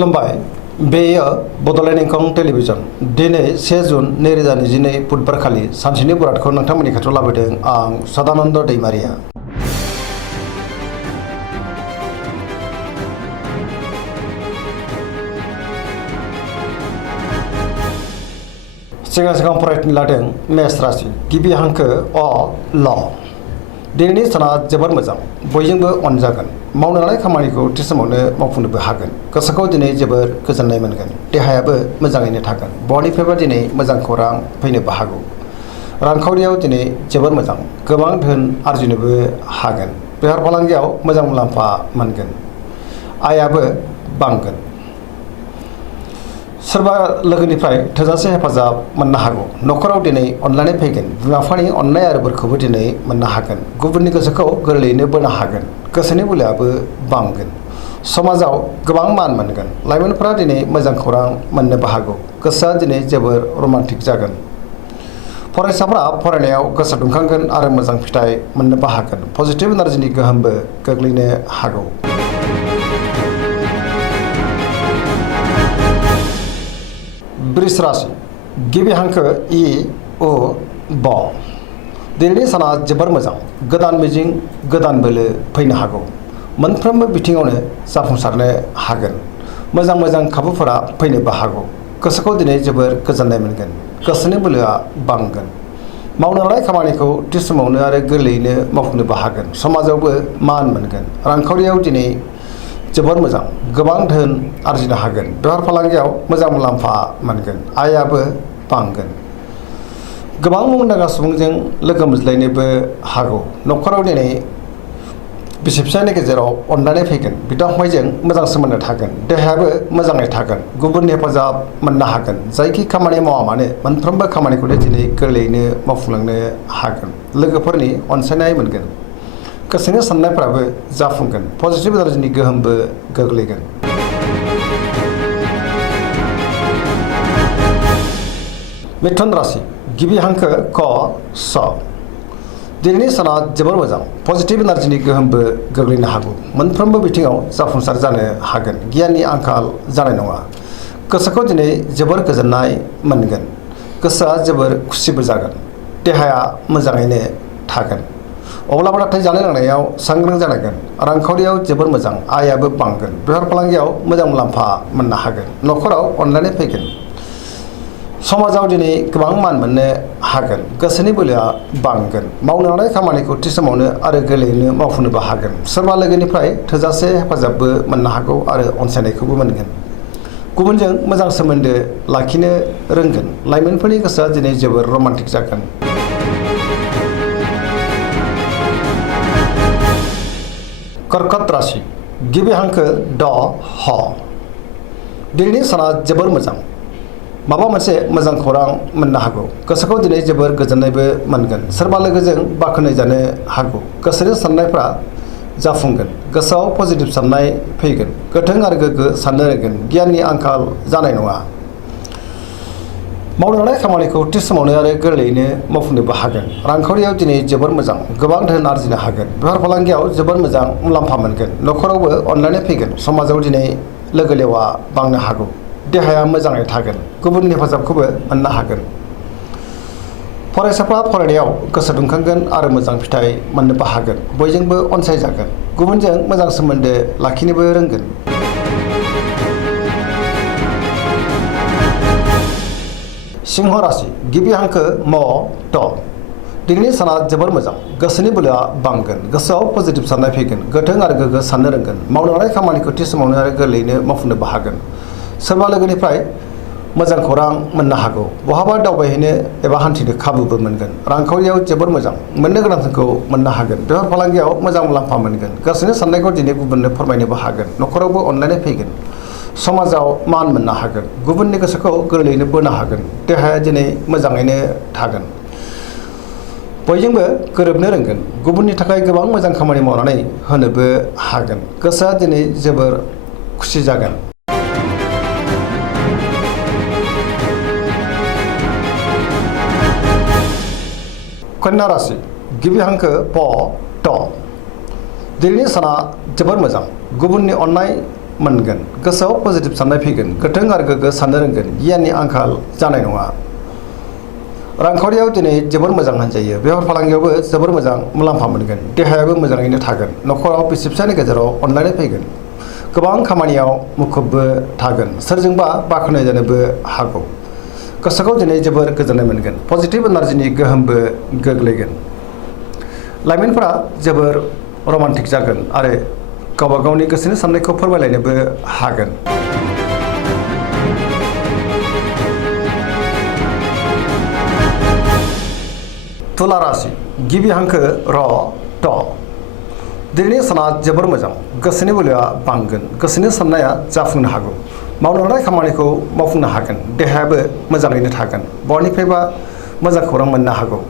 खुलुमबाय बेयो बड'लेण्ड इंखं टेलिभिजन दिनै 1 जुन 2022 बुधबारखालि सानसेनि बुरादखौ नोंथांमोननि खाथियाव लाबोदों आं सदानन्द दैमारिया। सिगां फरायनो लादों मेष राशि गिबि हांखो अ ल। दिनैनि साना जोबोर मोजां, बयजोंबो अनजागोन, मावनो लानाय खामानिखौ थि समावनो मावफुंनोबो हागोन। गोसोखौ दिनै जोबोर गोजोननाय मोनगोन, देहायाबो मोजाङैनो थागोन। बहानिफ्रायबा दिनै मोजां खौरां फैनोबो हागौ। रांखावरियाव दिनै जोबोर मोजां, गोबां धोन आरजिनोबो हागोन। बेफार फालांगियाव मोजां मुलाम्फा मोनगोन, आयाबो बांगोन। सोरबा लोगोनिफ्राय थोजासे हेफाजाब मोननो हागौ। न'खराव दिनै अनलायनाय फैगोन, बिमा बिफानि अननाय आरो बोरखौबो दिनै मोननो हागोन। गुबुननि गोसोखौ गोरलैयैनो बोनो हागोन, गोसोनि बोलोआबो बांगोन। समाजाव गोबां मान मोनगोन। लाइमोनफोरा दिनै मोजां खौरां मोननोबो हागौ। गोसोआ दिनै जोबोर रमान्टिक जागोन। फरायसाफ्रा फरायनायाव गोसो दुंखांगोन आरो मोजां फिथाइ मोननोबो हागोन। पजिटिभ एनार्जिनि गोहोमबो गोग्लैनो हागौ। वृष राशि गिबि हांखो इ उ ब। दिनैनि साना जोबोर मोजां, गोदान मिजिं गोदान बोलो फैनो हागौ। मोनफ्रोमबो बिथिङावनो जाफुंसारनो हागोन। मोजां खाबुफोरा फैनोबो हागौ। गोसोखौ दिनै जोबोर गोजोननाय मोनगोन, गोसोनि बोलोआ बांगोन। मावनो लानाय खामानिखौ थि समावनो आरो गोरलैयैनो मावफुंनोबो हागोन। समाजावबो मान मोनगोन। रांखावरियाव दिनै जोबोर मोजां, गोबां धोन आरजिनो हागोन। बेफार फालांगियाव मोजां मुलाम्फा मोनगोन, आयाबो बांगोन। गोबां मुंदांखा सुबुंजों लोगो मोनज्लायनोबो हागौ। न'खराव दिनै बिसि फिसायनि गेजेराव अनलायनाय फैगोन। बिदा फंबायजों मोजां सोमोन्दो थागोन, देहायाबो मोजाङै थागोन। गुबुननि हेफाजाब मोननो हागोन। जायखि खामानि मावा मानो मोनफ्रोमबो खामानिखौनो दिनै गोरलैयैनो मावफुंलांनो हागोन। लोगोफोरनि अनसायनाय मोनगोन, गोसोनि साननायफ्राबो जाफुंगोन। पजिटिभ एनार्जिनि गोहोमबो गोग्लैगोन। मिथुन राशि गिबि हांखो क स। दिनैनि साना जोबोर मोजां, पजिटिभ एनार्जिनि गोहोमबो गोग्लैनो हागौ। मोनफ्रोमबो बिथिङाव जाफुंसार जानो हागोन। गियाननि आंखाल जानाय नङा। गोसोखौ दिनै जोबोर गोजोननाय मोनगोन, गोसोआ जोबोर खुसिबो जागोन। देहाया मोजाङैनो थागोन। अब्लाबो नाथाय जानाय लोंनायाव सांग्रां जानांगोन। रांखावरियाव जोबोर मोजां, आयाबो बांगोन। बेफार फालांगियाव मोजां मुलाम्फा मोननो हागोन। न'खराव अनलायनाय फैगोन। समाजाव दिनै गोबां मान मोननो हागोन। गोसोनि बोलोआ बांगोन। मावनो लानाय खामानिखौ थि समावनो आरो गोरलैयैनो मावफुंनोबो हागोन। सोरबा लोगोनिफ्राय थोजासे हेफाजाबबो मोननो हागौ आरो अनसायनायखौबो मोनगोन। गुबुनजों मोजां सोमोन्दो लाखिनो रोंगोन। लाइमोनफोरनि गोसोआ दिनै जोबोर रमान्टिक जागोन। कर्कट राशि गिबि हांखो ड ह। दिनैनि साना जोबोर मोजां, माबा मोनसे मोजां खौरां मोननो हागौ। गोसोखौ दिनै जोबोर गोजोननायबो मोनगोन। सोरबा लोगोजों बाख्नाय जानो हागौ। गोसोनि साननायफ्रा जाफुंगोन। गोसोआव पजिटिभ साननाय फैगोन। गोथों आरो गोग्गो साननो रोंगोन। गियाननि आंखाल जानाय नङा। मावनो लानाय खामानिखौ थि समावनो आरो गोरलैयैनो मावफुंनोबो हागोन। रांखावरियाव दिनै जोबोर मोजां, गोबां धोन आरजिनो हागोन। बेफार फालांगियाव जोबोर मोजां मुलाम्फा मोनगोन। न'खरावबो अनलायनाय फैगोन। समाजाव दिनै लोगो लेवा बांनो हागौ। देहाया मोजाङै थागोन। गुबुननि हेफाजाबखौबो मोननो हागोन। फरायसाफ्रा फरायनायाव गोसो दुंखांगोन आरो मोजां फिथाइ मोननोबो हागोन। बयजोंबो अनसायजागोन। गुबुनजों मोजां सोमोन्दो लाखिनोबो रोंगोन। सिंह राशि गिबि हांखो म ट। दिनैनि साना जोबोर मोजां, गोसोनि बोलोआ बांगोन। गोसोआव पजिटिभ साननाय फैगोन। गोथों आरो गोग्गो साननो रोंगोन। मावनो लानाय खामानिखौ थि समावनो आरो गोरलैयैनो मावफुंनोबो हागोन। सोरबा लोगोनिफ्राय मोजां खौरां मोननो हागौ। बहाबा दावबायहैनो एबा हान्थिनो खाबुबो मोनगोन। रांखावरियाव जोबोर मोजां, मोननो गोनांखौ मोननो हागोन। बेफार फालांगियाव मोजां मुलाम्फा मोनगोन। गोसोनि साननायखौ दिनै गुबुननो फोरमायनोबो हागोन। न'खरावबो अनलायनाय फैगोन। समाजाव मान मोननो हागोन। गुबुननि गोसोखौ गोरलैयैनो बोनो हागोन। देहाया दिनै मोजाङैनो थागोन। बयजोंबो गोरोबनो रोंगोन। गुबुननि थाखाय गोबां मोजां खामानि मावनानै होनोबो हागोन। गोसोआ दिनै जोबोर खुसि जागोन। कन्या राशि गिबि हांखो प ट। दिनैनि साना जोबोर मोजां, गुबुननि अननाय मोनगोन गोसोआव पजिटिभ साननाय फैगोन गोथों आरो गोग्गो साननो रोंगोन गियाननि आंखाल जानाय नङा रांखावरियाव दिनै जोबोर मोजां होनजायो बेफार फालांगियावबो जोबोर मोजां मुलाम्फा मोनगोन देहायाबो मोजाङैनो थागोन न'खराव बिसि फिसानि गेजेराव अनलायनाय फैगोन गोबां खामानियाव मुखुबबो थागोन सोरजोंबा बाख्नाय जानोबो हागौ गोसोखौ दिनै जोबोर गोजोननाय मोनगोन पजिटिभ एनार्जिनि गोहोमबो गोग्लैगोन लाइमोनफोरा जोबोर रमान्टिक जागोन आरो गावबा गावनि गोसोनि साननायखौ फोरमायलायनोबो हागोन तुला राशि गिबि हांखो र ट दिनैनि साना जोबोर मोजां गोसोनि बोलोआ बांगोन गोसोनि साननाया जाफुंनो हागौ मावनो लानाय खामानिखौ मावफुंनो हागोन देहायाबो मोजाङैनो थागोन बहानिफ्रायबा मोजां खौरां मोननो हागौ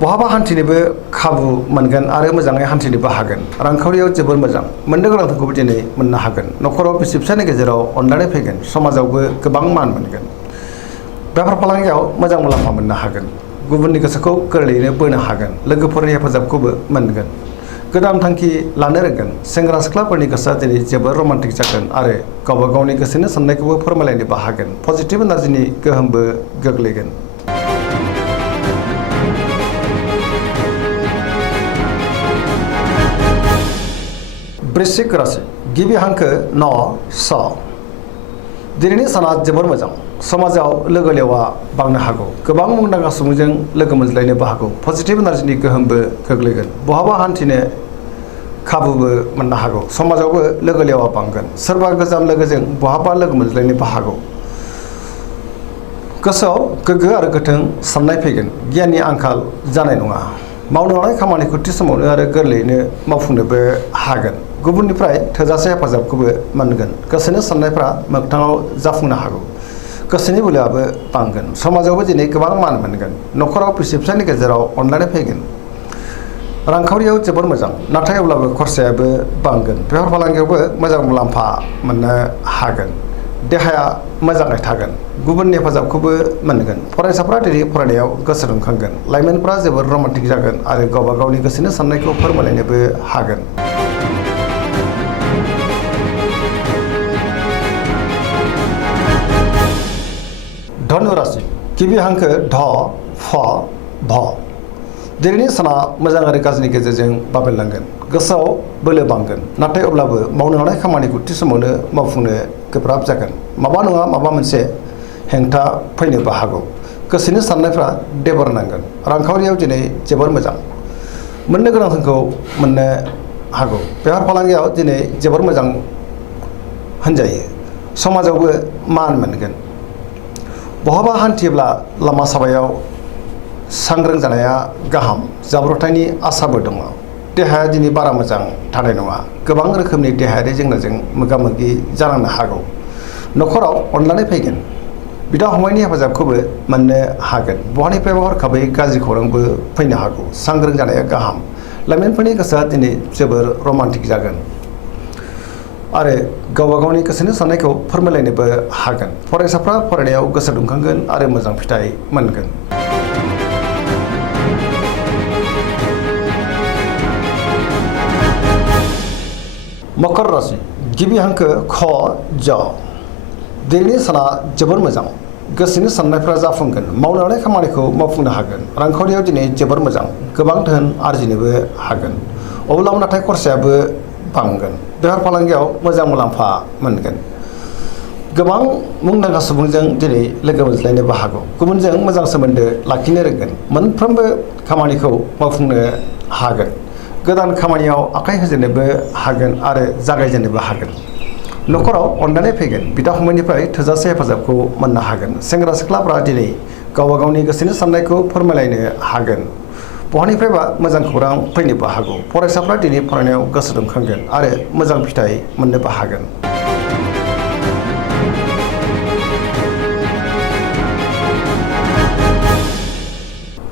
बहाबा हान्थिनोबो खाबु मोनगोन आरो मोजाङै हान्थिनोबो हागोन रांखावरियाव जोबोर मोजां मोननो गोनांखौबो दिनै मोननो हागोन न'खराव बिसि फिसानि गेजेराव अनलायनाय फैगोन समाजावबो गोबां मान मोनगोन बेफार फालांगियाव मोजां मुलाम्फा मोननो हागोन गुबुननि गोसोखौ गोरलैयैनो बोनो हागोन लोगोफोरनि हेफाजाबखौबो मोनगोन गोदान थांखि लानो रोंगोन सेंग्रा सिख्लाफोरनि गोसोआ दिनै जोबोर रमान्टिक जागोन आरो गावबा गावनि गोसोनि साननायखौबो फोरमायलायनोबो हागोन पजिटिभ एनार्जिनि गोहोमबो गोग्लैगोन वृश्चिक राशि गिबि हांखो न स दिनैनि साना जोबोर मोजां समाजाव लोगो लेवा बांनो हागौ गोबां मुंदांखा सुबुंजों लोगो मोनज्लायनोबो हागौ पजिटिभ एनार्जिनि गोहोमबो गोग्लैगोन बहाबा हान्थिनो खाबुबो मोननो हागौ समाजावबो लोगो लेवा बांगोन सोरबा गोजाम लोगोजों बहाबा लोगो मोनज्लायनोबो हागौ गोसोआव गोग्गो आरो गोथों साननाय फैगोन गियाननि आंखाल जानाय नङा मावनो लानाय खामानिखौ थि समावनो आरो गोरलैयैनो मावफुंनोबो हागोन गुबुननिफ्राय थोजासे हेफाजाबखौबो मोनगोन गोसोनि साननायफ्रा मोगथाङाव जाफुंनो हागौ गोसोनि बोलोआबो बांगोन समाजावबो दिनै गोबां मान मोनगोन न'खराव बिसि फिसानि गेजेराव अनलायनाय फैगोन रांखावरियाव जोबोर मोजां नाथाय अब्लाबो खरसायाबो बांगोन बेफार फालांगियावबो मोजां मुलाम्फा मोननो हागोन देहाया मोजाङै थागोन गुबुननि हेफाजाबखौबो मोनगोन फरायसाफ्रा दिनै फरायनायाव गोसो दुंखांगोन लाइमोनफ्रा जोबोर रमान्टिक जागोन आरो गावबा गावनि गोसोनि साननायखौ फोरमायलायनोबो हागोन धनु राशि गिबि हांखो ध फ भ दिनैनि साना मोजां आरो गाज्रिनि गेजेरजों बाबेनलांगोन गोसोआव बोलो बांगोन नाथाय अब्लाबो मावनो लानाय खामानिखौ थि समावनो मावफुंनो गोब्राब जागोन माबा नङा माबा मोनसे हेंथा फैनोबो हागौ गोसोनि साननायफ्रा देबर नांगोन रांखावरियाव दिनै जोबोर मोजां मोननो गोनांखौ मोननो हागौ बेफार फालांगियाव दिनै जोबोर मोजां होनजायो समाजावबो मान मोनगोन बहाबा हान्थियोब्ला लामा साबायाव सांग्रां जानाया गाहाम जाब्रबथायनि आसाबो दङ देहाया दिनै बारा मोजां थानाय नङा गोबां रोखोमनि देहायारि जेंनाजों मोगा मोगि जानांनो हागौ न'खराव अनलायनाय फैगोन बिदा फंबायनि हेफाजाबखौबो मोननो हागोन बहानिफ्रायबा हरखाबै गाज्रि खौरांबो फैनो हागौ सांग्रां जानाया गाहाम लाइमोनफोरनि गोसोआ दिनै जोबोर रमान्टिक जागोन आरो गावबा गावनि गोसोनि साननायखौ फोरमायलायनोबो हागोन फरायसाफ्रा फरायनायाव गोसो दुंखांगोन आरो मोजां फिथाइ मोनगोन मकर राशि गिबि हांखो ख ज दिनैनि साना जोबोर मोजां गोसोनि साननायफ्रा जाफुंगोन मावनो लानाय खामानिखौ मावफुंनो हागोन रांखावरियाव दिनै जोबोर मोजां गोबां धोन आरजिनोबो हागोन अब्लाबो नाथाय खरसायाबो बांगोन बेफार फालांगियाव मोजां मुलाम्फा मोनगोन गोबां मुंदांखा सुबुंजों दिनै लोगो मोनज्लायनोबो हागौ गुबुनजों मोजां सोमोन्दो लाखिनो रोंगोन मोनफ्रोमबो खामानिखौ मावफुंनो हागोन गोदान खामानियाव आखाइ होजेननोबो हागोन आरो जागायजेननोबो हागोन न'खराव अनलायनाय फैगोन बिदा फंबायनिफ्राय थोजासे हेफाजाबखौ मोननो हागोन सेंग्रा सिख्लाफ्रा दिनै गावबा गावनि गोसोनि साननायखौ फोरमायलायनो हागोन बहानिफ्रायबा मोजां खौरां फैनोबो हागौ फरायसाफ्रा दिनै फरायनायाव गोसो दुंखांगोन आरो मोजां फिथाइ मोननोबो हागोन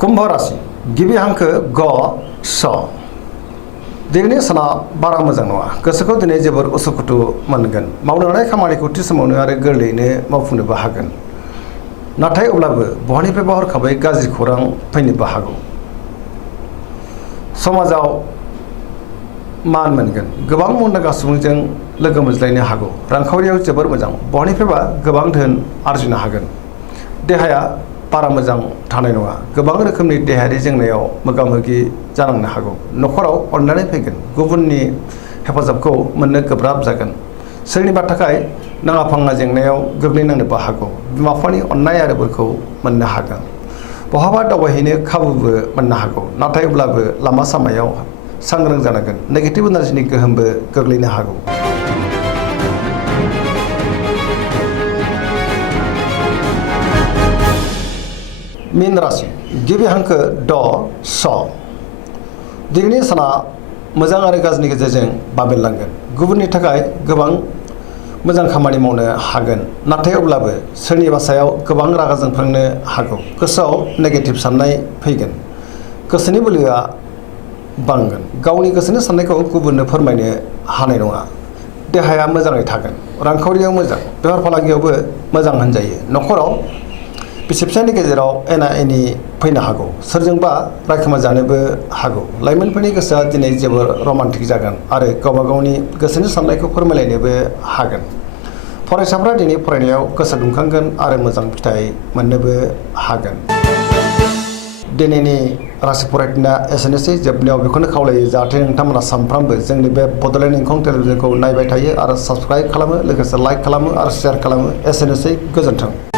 कुम्भ राशि गिबि हांखो ग स दिनैनि साना बारा मोजां नङा गोसोखौ दिनै जोबोर उसुखुथु मोनगोन मावनो लानाय खामानिखौ थि समावनो आरो गोरलैयैनो मावफुंनोबो हागोन नाथाय अब्लाबो बहानिफ्रायबा हरखाबै गाज्रि खौरां फैनोबो हागौ समाजाव मान मोनगोन गोबां मुंदांखा सुबुंजों लोगो मोनज्लायनो हागौ रांखावरियाव जोबोर मोजां बहानिफ्रायबा गोबां धोन आरजिनो हागोन देहाया बारा मोजां थानाय नङा गोबां रोखोमनि देहायारि जेंनायाव मोगा मोगि जानांनो हागौ न'खराव अननानै फैगोन गुबुननि हेफाजाबखौ मोननो गोब्राब जागोन सोरनिबा थाखाय नाङा फाङा जेंनायाव गोग्लैनांनोबो हागौ बिमा बिफानि अननाय आरो बोरखौ मोननो हागोन बहाबा दावबायहैनो खाबुबो मोननो हागौ नाथाय अब्लाबो लामा सामायाव सांग्रां जानांगोन नेगेटिभ एनार्जिनि गोहोमबो गोग्लैनो हागौ मीन राशि गिबि हांखो ड स दिनैनि साना मोजां आरो गाज्रिनि गेजेरजों बाबेनलांगोन गुबुननि थाखाय गोबां मोजां खामानि मावनो हागोन नाथाय अब्लाबो सोरनिबा सायाव गोबां रागा जोंफ्लांनो हागौ गोसोआव नेगेटिभ साननाय फैगोन गोसोनि बोलोआ बांगोन गावनि गोसोनि साननायखौ गुबुननो फोरमायनो हानाय नङा देहाया मोजाङै थागोन रांखावरियाव मोजां बेफार फालांगियावबो मोजां होनजायो न'खराव बिसि फिसायनि गेजेराव एना एनि फैनो हागौ सोरजोंबा रायखोमा जानोबो हागौ लाइमोनफोरनि गोसोआ दिनै जोबोर रमान्टिक जागोन आरो गावबा गावनि गोसोनि साननायखौ फोरमायलायनोबो हागोन फरायसाफ्रा दिनै फरायनायाव गोसो दुंखांगोन आरो मोजां फिथाइ मोननोबो हागोन दिनैनि राशि फरायथिना एसेनोसै जोबनायाव बेखौनो खावलायो जाहाथे नोंथांमोना सानफ्रामबो जोंनि बे बड'लेण्ड इंखं टेलिभिजनखौ नायबाय थायो आरो साबस्क्राइब खालामो लोगोसे लाइक खालामो आरो शेयार खालामो एसेनोसै गोजोन्थों